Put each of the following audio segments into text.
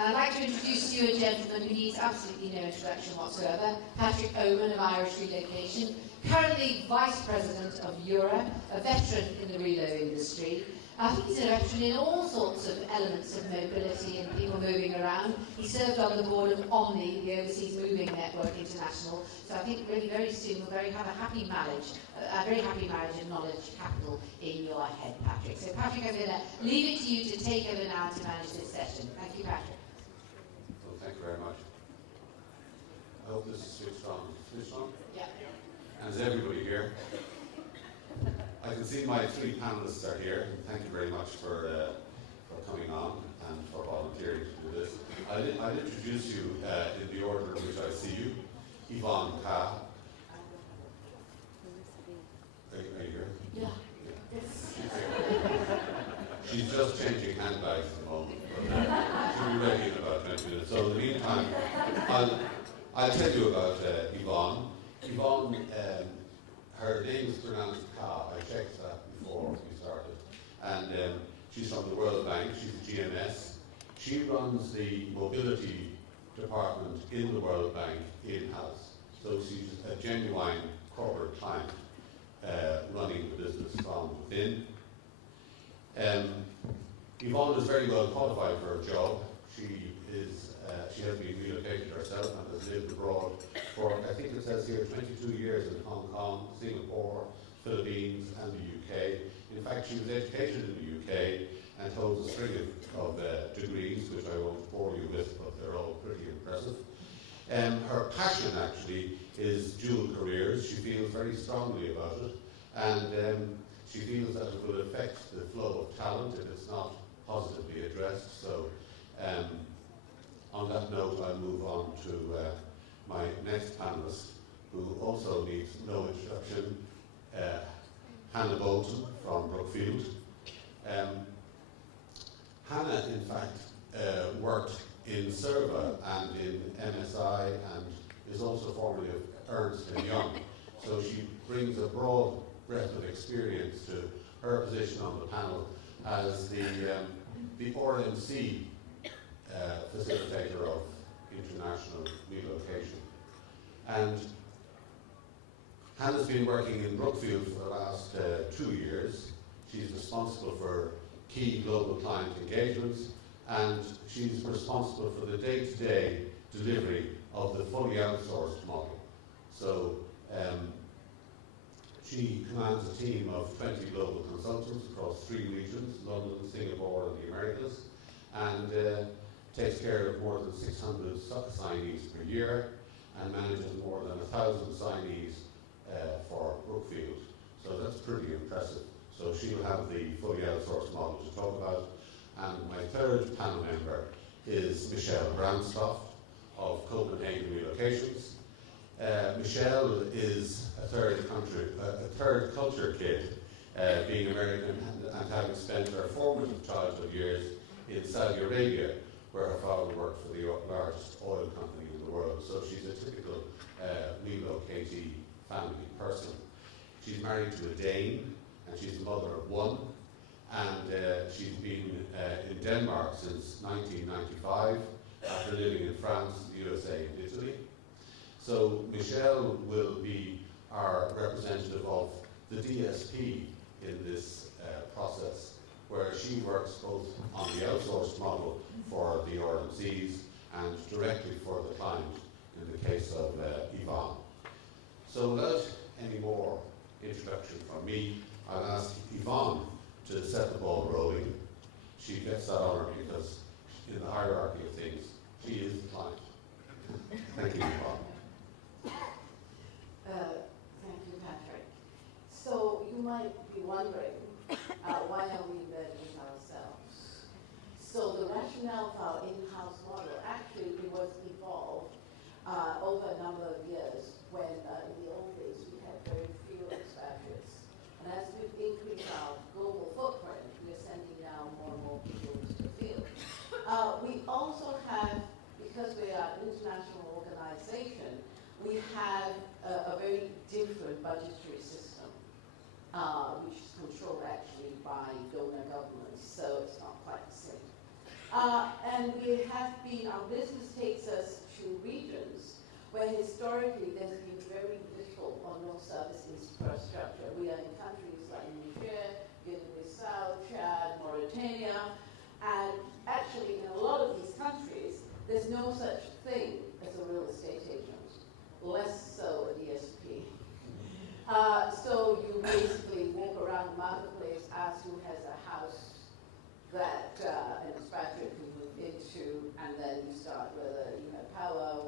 And I'd like to introduce to you a gentleman who needs absolutely no introduction whatsoever, Patrick Oman of Irish Relocation, currently Vice President of EuRA, a veteran in the relo industry. He's a veteran in all sorts of elements of mobility and people moving around. He served on the board of Omni, the Overseas Moving Network International. So I think really very soon we'll have a happy marriage, of knowledge capital in your head, Patrick. So Patrick, I'm going to leave it to you to take over now to manage this session. Thank you, Patrick. Well, thank you very much. I hope this is switched on. Switched on? Yeah. And is everybody here? I can see my three panelists are here. Thank you very much for coming on and for volunteering to do this. I'll introduce you in the order in which I see you. Yvonne Quahe. Are you here? Yeah. She's just changing handbags at the moment. But, she'll be ready in about 20 minutes. So in the meantime, I'll tell you about Yvonne. Yvonne, her name is pronounced Quahe. I checked that before we started. And she's from the World Bank. She's a GMS. She runs the mobility department in the World Bank in-house. So she's a genuine corporate client running the business from within. Yvonne is very well qualified for her job. She has been relocated herself and has lived abroad for, I think it says here, 22 years in Hong Kong, Singapore, Philippines, and the UK. In fact, she was educated in the UK and holds a string of degrees, which I won't bore you with, but they're all pretty impressive. Her passion, actually, is dual careers. She feels very strongly about it, and she feels that it will affect the flow of talent if it's not positively addressed. So, on that note, I'll move on to my next panelist, who also needs no introduction, Hannah Bolton from Brookfield. Hannah, in fact, worked in Serva and in MSI and is also formerly of Ernst & Young. So she brings a broad breadth of experience to her position on the panel as the RMC facilitator of international relocation. And Hannah's been working in Brookfield for the last 2 years. She's responsible for key global client engagements, and she's responsible for the day-to-day delivery of the fully outsourced model. So she commands a team of 20 global consultants across 3 regions, London, Singapore, and the Americas, and takes care of more than 600 signees per year and manages more than 1,000 signees for Brookfield. So that's pretty impressive. So she'll have the fully outsourced model to talk about. And my third panel member is Michele Bramstoft of Copenhagen Relocations. Michele is a third culture kid, being American and having spent her formative childhood years in Saudi Arabia, where her father worked for the largest oil company in the world. So she's a typical relocatee family person. She's married to a Dane, and she's the mother of 1. And she's been in Denmark since 1995, after living in France, the USA, and Italy. So Michele will be our representative of the DSP in this process, where she works both on the outsourced model for the RMCs and directly for the client in the case of Yvonne. So without any more introduction from me, I'll ask Yvonne to set the ball rolling. She gets that honour because in the hierarchy of things, she is the client. Thank you, Yvonne. Thank you, Patrick. So you might be wondering, why are we embedding ourselves? So the rationale for our in-house model actually was evolved over a number of years when in the old days we had very few expatriates. And as we've increased our global footprint, we're sending now more and more people into the field. We also have, because we are an international organization, we have a very different budgetary system, which is controlled actually by donor governments, so it's not quite the same. And we have been, our business takes us to regions where historically there's been very little or no service infrastructure. We are in countries like Niger, Guinea-Bissau, Chad, Mauritania, and actually in a lot of these countries, there's no such thing as a real estate agent, less so a DSP. So you basically walk around the marketplace, ask who has a house that an expatriate can move into, and then you start whether you have power,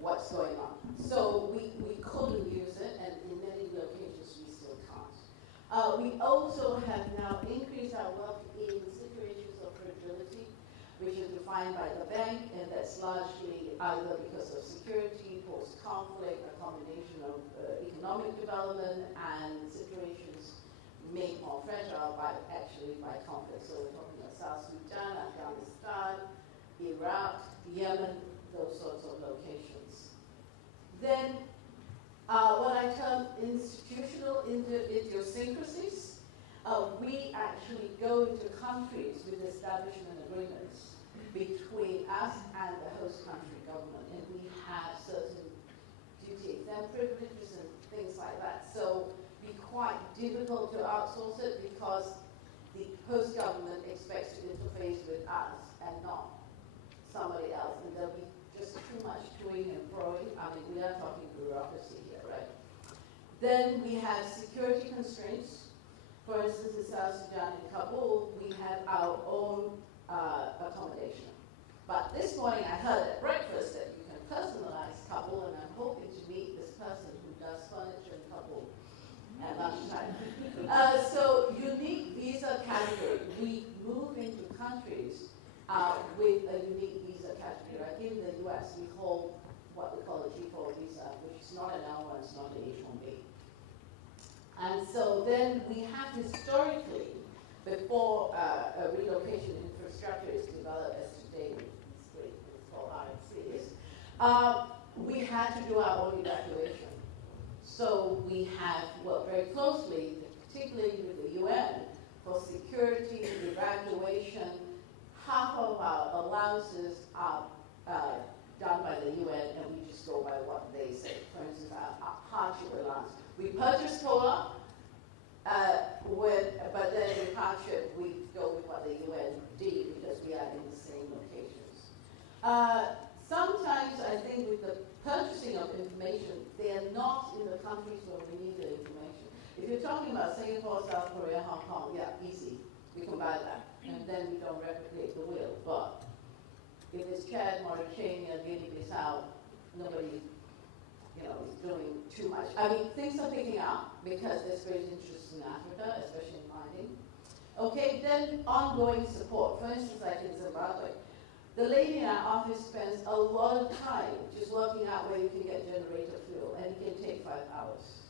what's going on. So we couldn't use it, and in many locations we still can't. We also have now increased our work in situations of fragility, which is defined by the bank, and that's largely either because of security, post-conflict, a combination of economic development and situations made more fragile by conflict. So we're talking about South Sudan, Afghanistan, Iraq, Yemen, those sorts of locations. Then what I term institutional idiosyncrasies, we actually go into countries with establishment agreements between us and the host country government, and we have certain duty exempt privileges and things like that. So be quite difficult to outsource it because the host government expects to interface with us and not somebody else, and there'll be just too much toing and froing. I mean, we are talking bureaucracy here, right? Then we have security constraints. For instance, in South Sudan and Kabul, we have our own accommodation. But this morning I heard at breakfast that you can personalize Kabul, and I'm hoping to meet this person who does furniture in Kabul at lunchtime. So unique visa category. We move into countries with a unique visa category. Like in the US, we hold what we call a G4 visa, which is not an L1, it's not an H1B. And so then we have historically, before a relocation infrastructure is developed as today, it's called RFCs, we had to do our own evacuation. So we have worked very closely, particularly with the UN, for security, evacuation. Half of our allowances are done by the UN, and we just go by what they say. For instance, our hardship allowance. We purchase COLA, but then with hardship, we go with what the UN did because we are in the same locations. Sometimes I think with the purchasing of information, they are not in the countries where we need the information. If you're talking about Singapore, South Korea, Hong Kong, yeah, easy. We can buy that, and then we don't replicate the wheel. But if it's Chad, Mauritania, Guinea-Bissau, nobody, is doing too much. I mean, things are picking up because there's great interest in Africa, especially in mining. Okay, then ongoing support. For instance, like in Zimbabwe, the lady in our office spends a lot of time just working out where you can get generator fuel, and it can take 5 hours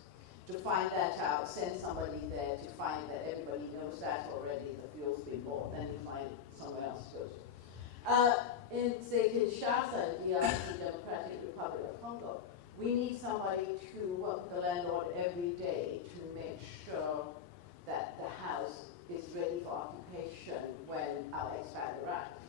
to find that out, send somebody there to find that everybody knows that already, the fuel's been bought, then you find somewhere else to go to. In, say, Kinshasa, in the Democratic Republic of Congo, we need somebody to work with the landlord every day to make sure that the house is ready for occupation when our expat arrives.